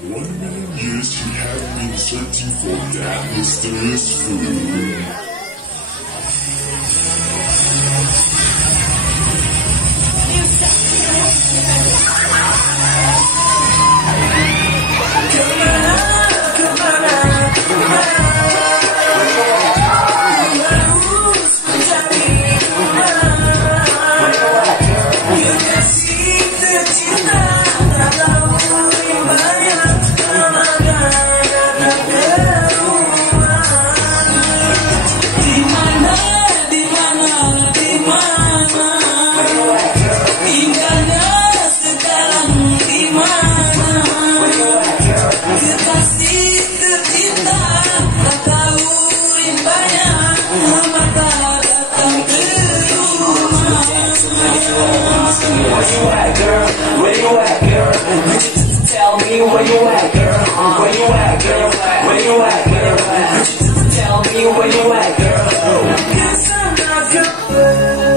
1,000,000 years he had been searching for that mysterious food. Where you at, girl? Tell me where you at, girl. Where you at, girl? Where you at, girl? Tell me where you at, girl. 'Cause I'm not your friend.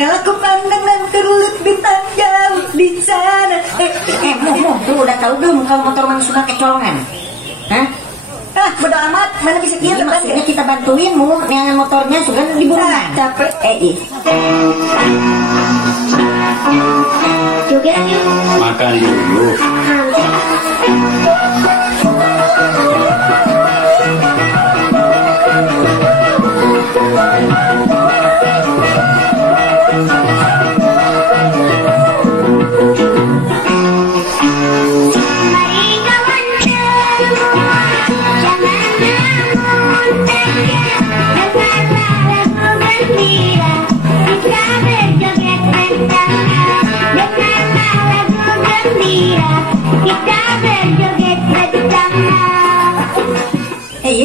Kalau aku pandang dan terlihat bintang jauh di sana. Tuh udah tahu belum kalau motor Mang suka kecolongan? Hah? Bodo amat, mana bisa kita maksudnya kita bantuin mu dengan motornya suka dibunuh. Capek, Joget yuk. Makan dulu.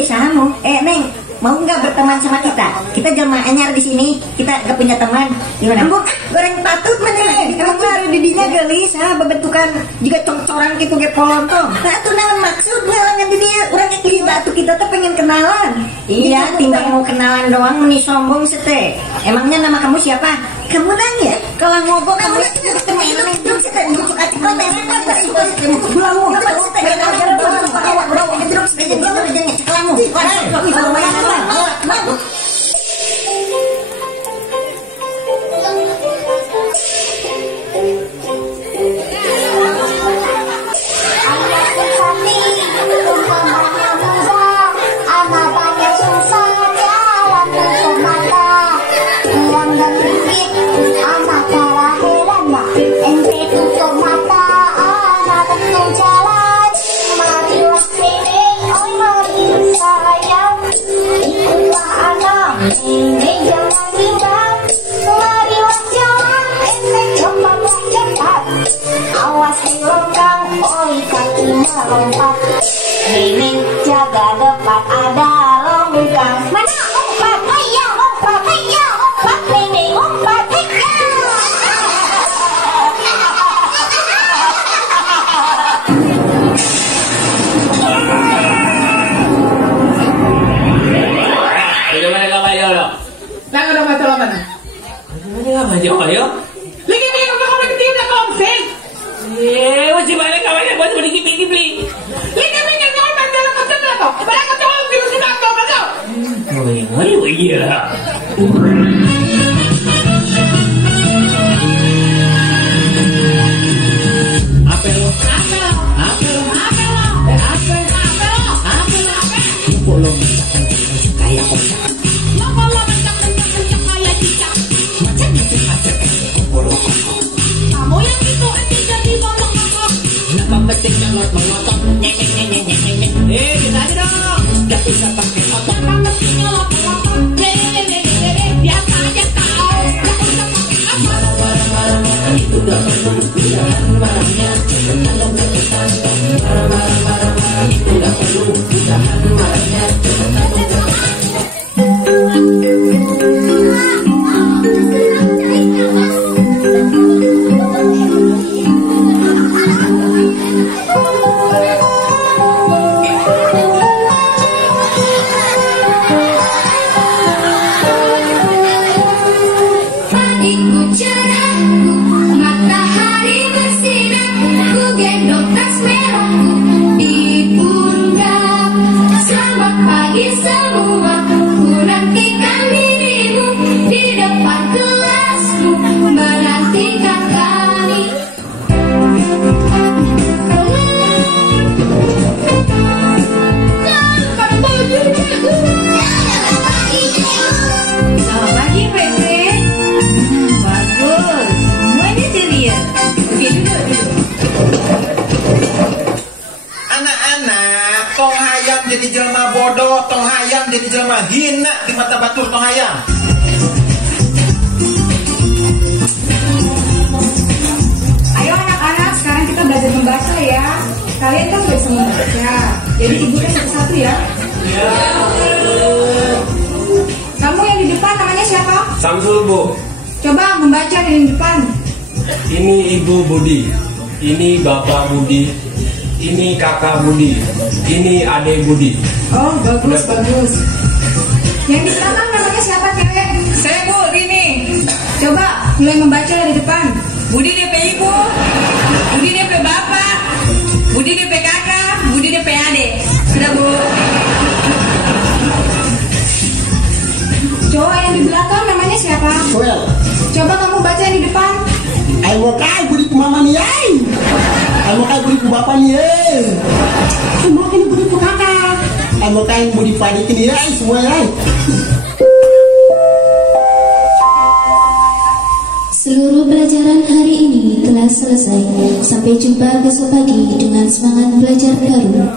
Samu, Neng, mau nggak berteman sama kita? Kita jelma anyar di sini, kita nggak punya teman. Gimana? Ambuk, goreng patut mana? Emang baru didinya gelis, bebentukan juga cong-coran gitu ge polontong. Nah, itu naon maksud ngalangan di dia? Urang kiri batu kita tuh pengen kenalan. Iya, tinggal mau kenalan doang, meni sombong sete. Emangnya nama kamu siapa? Kamu nanya? Kalau ngobok kamu temen itu sete bujuk hati kau temen itu bulamu. Kamu sete kenal jalan bawa ngedrop sepeda dia udah ngecek kamu. Ini jaga depan ada longgang. Mana umpat? Ayo umpat, ayo umpat. Ini umpat, ayo. Udah mana kamu ayo lo? Nang ada masalah mana? Ini apa aja ayo? Lagi ni kamu tidak konsep. Masih balik kawan yang buat beli kipli. Lagi ni kamu masalah macam apa? Kamu yang itu jadi ngomong-ngomong. Penting nyelot mengotot, nyeng. Bisa aja dong. Gak usah pakai otot. Yang penting nyelot mengotot. Biasa aja kau. Gak usah pakai otot. Itu gak perlu udahan marahnya. Cepetan dong cepetan. Marah. Itu gak perlu udahan marahnya. Cepetan dong cepetan. Adikku cerahku, matahari bersinar, ku gendong tas merahku di pundak. Selamat pagi semua, ku nantikan dirimu di depan kelasmu, menantikan kami. Selamat pagi, Pepe. Bagus. Semuanya ceria. Oke, duduk. Anak-anak, tong hayam jadi jelma bodoh, tong hayam jadi jelma hina di mata batur tong hayam. Ayo anak-anak, sekarang kita belajar membaca ya. Kalian kan sudah bisa membaca. Jadi ibunya satu-satu ya. Kamu yang di depan namanya siapa? Samsul, Bu. Coba membaca dari depan. Ini Ibu Budi. Ini Bapak Budi. Ini Kakak Budi. Ini Adik Budi. Oh, bagus. Yang di belakang namanya siapa, cewek? Saya Bu, Rini. Coba mulai membaca dari depan. Budi DP Ibu, Budi DP Bapak, Budi DP Kakak, Budi DP Adik. Sudah Bu. Cowok yang di belakang namanya siapa? Well, Coba kamu baca yang di depan. ay mo kay budi ko mama ni ay. Ay mo kay budi ko bapa ni ay. Ay mo kay budi ko kakak. Ay mo kay budi padi kini ay semua ay. Seluruh pelajaran hari ini telah selesai. Sampai jumpa besok pagi dengan semangat belajar baru.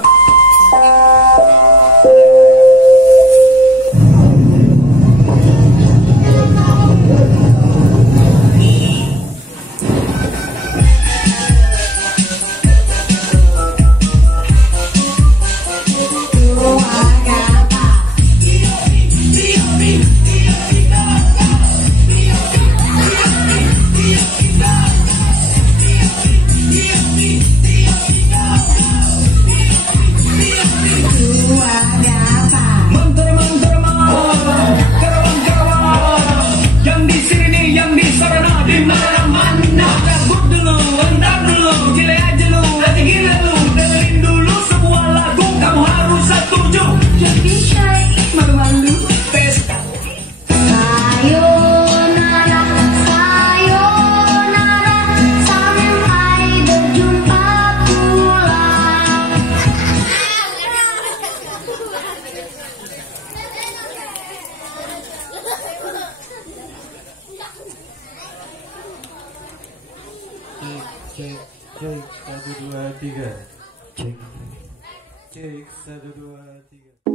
Cek 1 2 3. Cek 1 2 3.